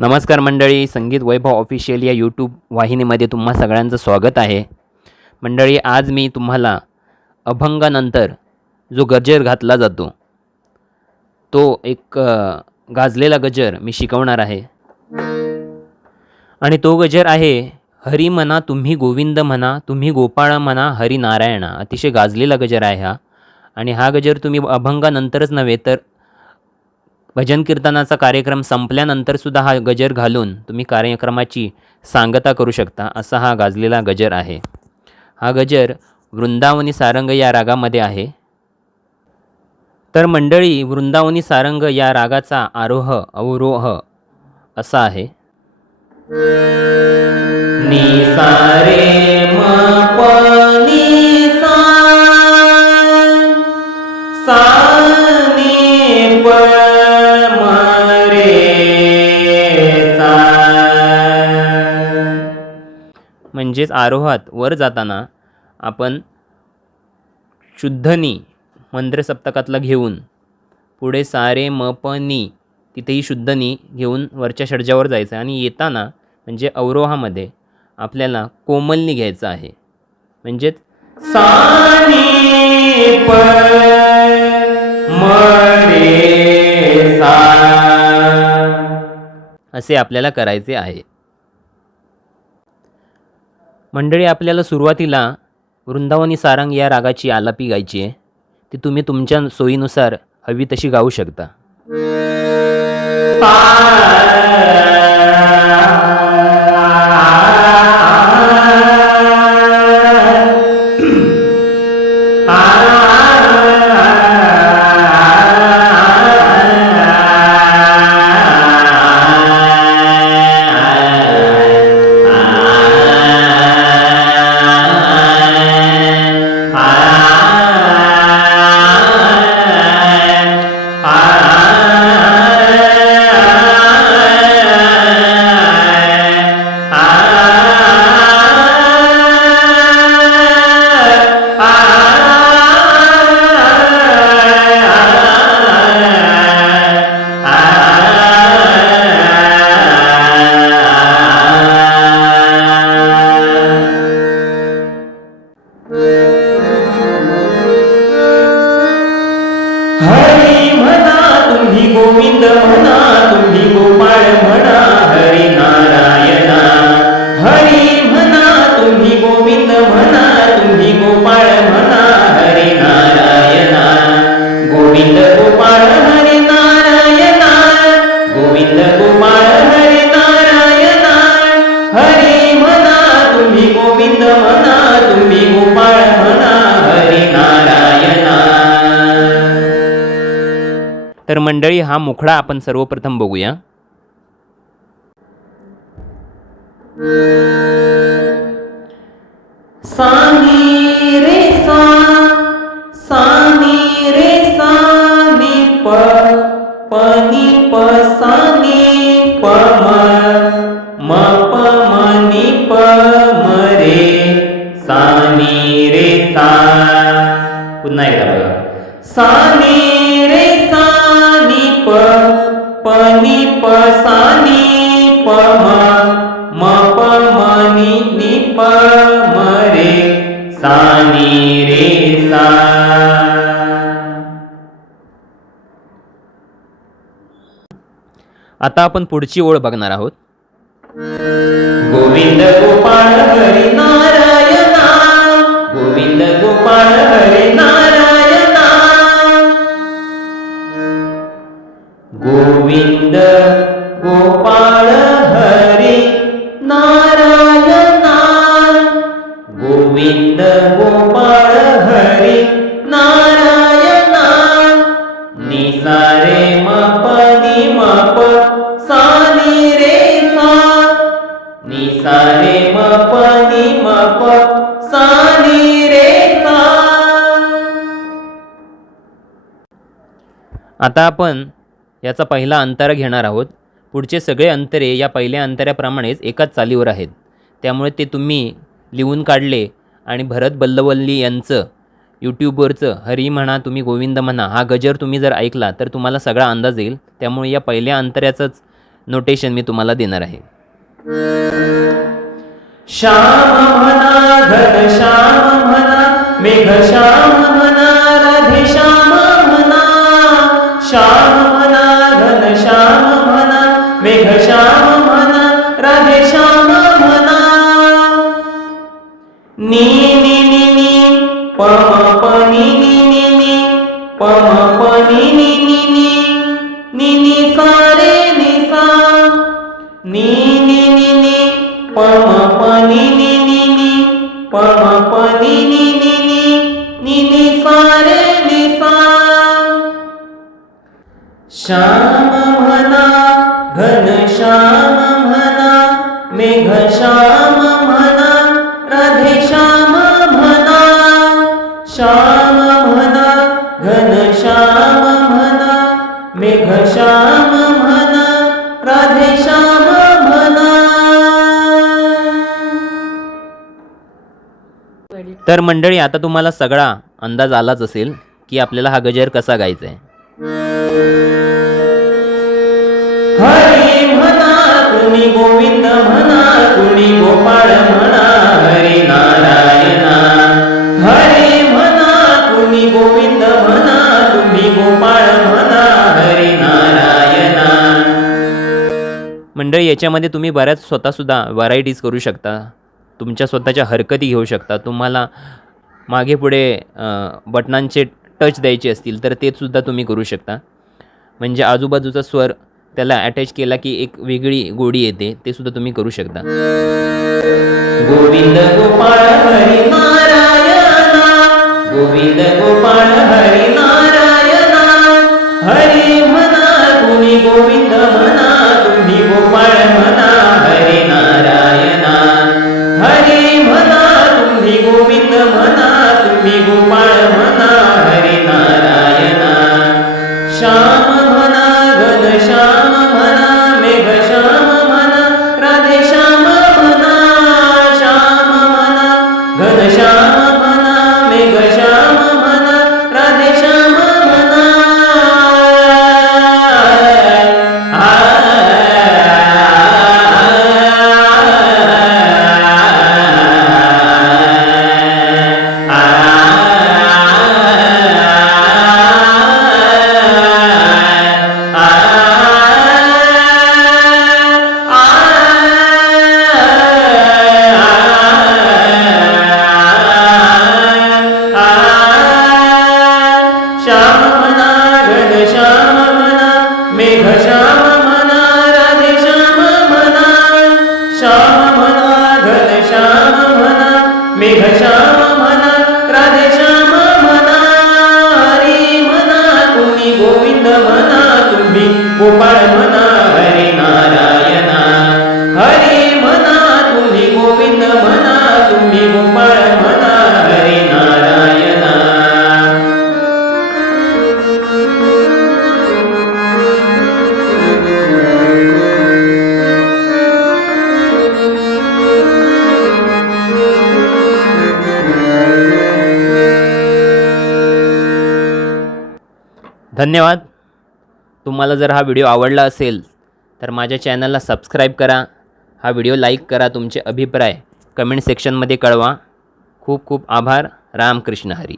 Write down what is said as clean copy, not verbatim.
नमस्कार मंडळी, संगीत वैभव ऑफिशियल या यूट्यूब वाहिनीमध्ये तुम्हा सगळ्यांचं स्वागत आहे. मंडळी, आज मी तुम्हाला अभंगानंतर जो गजर घातला जातो तो एक गाजलेला गजर मी शिकवणार आहे. आणि तो गजर आहे, हरी म्हणा तुम्ही गोविंद म्हणा, तुम्ही गोपाळ म्हणा हरी नारायणा. अतिशय गाजलेला गजर आहे हा. आणि हा गजर तुम्ही अभंगानंतरच नव्हे तर भजन कीर्तनाचा कार्यक्रम संपल्यानंतरसुद्धा हा गजर घालून तुम्ही कार्यक्रमाची सांगता करू शकता, असा हा गाजलेला गजर आहे. हा गजर वृंदावनी सारंग या रागामध्ये आहे. तर मंडळी, वृंदावनी सारंग या रागाचा आरोह अवरोह असा आहे. नी सा रे म प नी सा, सा नी प म रे सा. म्हणजेच आरोहात वर जाताना आपण शुद्धनी मंत्र सप्तकातला घेऊन पुढे सारे म प नी तिथेही शुद्धनी घेऊन वरच्या षड्जावर जायचं आणि येताना म्हणजे अवरोहामध्ये आपल्याला कोमलनी घ्यायचं आहे. म्हणजेच सा नी प म रे सा असे आपल्याला करायचे आहे. मंडळी, आपल्याला सुरुवातीला वृंदावनी सारंग या रागाची आलापी गायची आहे. ती तुम्ही तुमच्या सोयीनुसार हवी तशी गाऊ शकता. हरी म्हणा तुम्ही गोविंद म्हणा, तुम्ही गोपाळ म्हणा हरी नारायणा. हरी म्हणा तुम्ही गोविंद म्हणा, तुम्ही गोपाळ म्हणा हरी नारायणा. गोविंद गोपाळ हरी नारायणा, गोविंद गोपाळ हरी नारायणा. हरी म्हणा तुम्ही गोविंद म्हणा, तुम्ही गोपाळ म्हणा हरी नारायणा. तर मंडळी, हा मुखडा आपण सर्वप्रथम बघूया. सा नी रे सा, सा नी रे सा नी प, प नी प सा नी प म प म नी प म रे सा नी रे सा. पुन्हा एकदा बघा. सा नी रे सा नी प, प नी प सा नी प म प म नी प म रे सा नी रे सा. आता आपण पुढची ओळ बघणार आहोत. गोविंद गोपाळ हरी नारायणा, गोविंद गोपाळ हरी नारायणा. गोविंद गोपाळ हरी नारायणा, गोविंद गोपाळ हरी नारायणा. नी सा रे म प नी म प सा नी रे सा, नी सा रे म प नी म प सा नी रे सा. आता आपण याचा पहिला अंतरा घेणार आहोत. पुढचे सगळे अंतरे या पहिल्या अंतऱ्याप्रमाणेच एकाच चालीवर आहेत. त्यामुळे ते तुम्ही लिहून काढले आणि भरत बल्लवल्ली यांचं यूट्यूबवरचं हरी म्हणा तुम्ही गोविंद म्हणा हा गजर तुम्ही जर ऐकला तर तुम्हाला सगळा अंदाज येईल. त्यामुळे या पहिल्या अंतऱ्याचंच नोटेशन मी तुम्हाला देणार आहे. श्याम म्हणा घनश्याम म्हणा मेघश्याम म्हणा राधे श्याम म्हणा. श्याम म्हणा घनश्याम म्हणा मेघश्याम म्हणा राधे श्याम म्हणा. नी नी नी नी पम प नी नी नी नी पम प नी नी नी नी नी नी सा रे नी सा. नी नी नी नी पम प नी नी नी नी पम प नी नी नी नी नी नी सा रे नी सा. श्याम म्हणा घनश्याम म्हणा मेघश्याम म्हणा राधे श्याम म्हणा. श्याम म्हणा घनश्याम म्हणा मेघश्याम म्हणा राधे श्याम म्हणा. तर मंडळी, आता तुम्हाला सगळा अंदाज आलाच असेल की आपल्याला हा गजर कसा गायचा आहे. हरी म्हणा कुणी गोविंद म्हणा कुणी गोपाळ म्हणा हरी नारायणा. हरी म्हणा कुणी गोविंद म्हणा कुणी गोपाळ म्हणा हरी नारायणा. मंडळी, याच्यामध्ये तुम्ही बऱ्याच स्वतःसुद्धा व्हरायटीज करू शकता. तुमच्या स्वतःच्या हरकती घेऊ शकता. तुम्हाला मागे पुढे बटनांचे टच द्यायचे असतील तर ते सुद्धा तुम्ही करू शकता. म्हणजे आजूबाजूचा स्वर त्याला अटॅच केला की एक वेगळी गोडी येते, ते सुद्धा तुम्ही करू शकता. गोविंद गोपाळ हरी नारायणा. गोविंद गोपाळ हरी नारायणा. हरी म्हणा कुणी गोविंद म्हणा तुम्ही गोपाळ म्हणा हरी नारायणा. हरी म्हणा तुम्ही गोविंद म्हणा तुम्ही गोपाळ म्हणा हरी नारायणा. श्याम म्हणा घनश्याम म्हणा मेघश्याम म्हणा राधे श्याम म्हणा. श्याम म्हणा घनश्याम म्हणा मेघश्याम म्हणा राधे श्याम म्हणा. श्याम म्हणा घनश्याम म्हणा मेघश्याम म्हणा राधे श्याम म्हणा. श्याम म्हणा घनश्याम म्हणा मेघश्याम म्हणा राधे श्याम म्हणा. हरी म्हणा तुम्ही गोविंद म्हणा तुम्ही गोपाळ म्हणा हरी नारायणा. हरी म्हणा तुम्ही गोविंद म्हणा तुम्ही गोपाळ म्हणा हरी नारायणा. धन्यवाद. तुम्हाला जर हा व्हिडिओ आवडला असेल तर माझ्या चॅनलला सबस्क्राईब करा. हा व्हिडिओ लाईक करा. तुमचे अभिप्राय कमेंट सेक्शनमध्ये कळवा. खूप खूप आभार. रामकृष्ण हरी.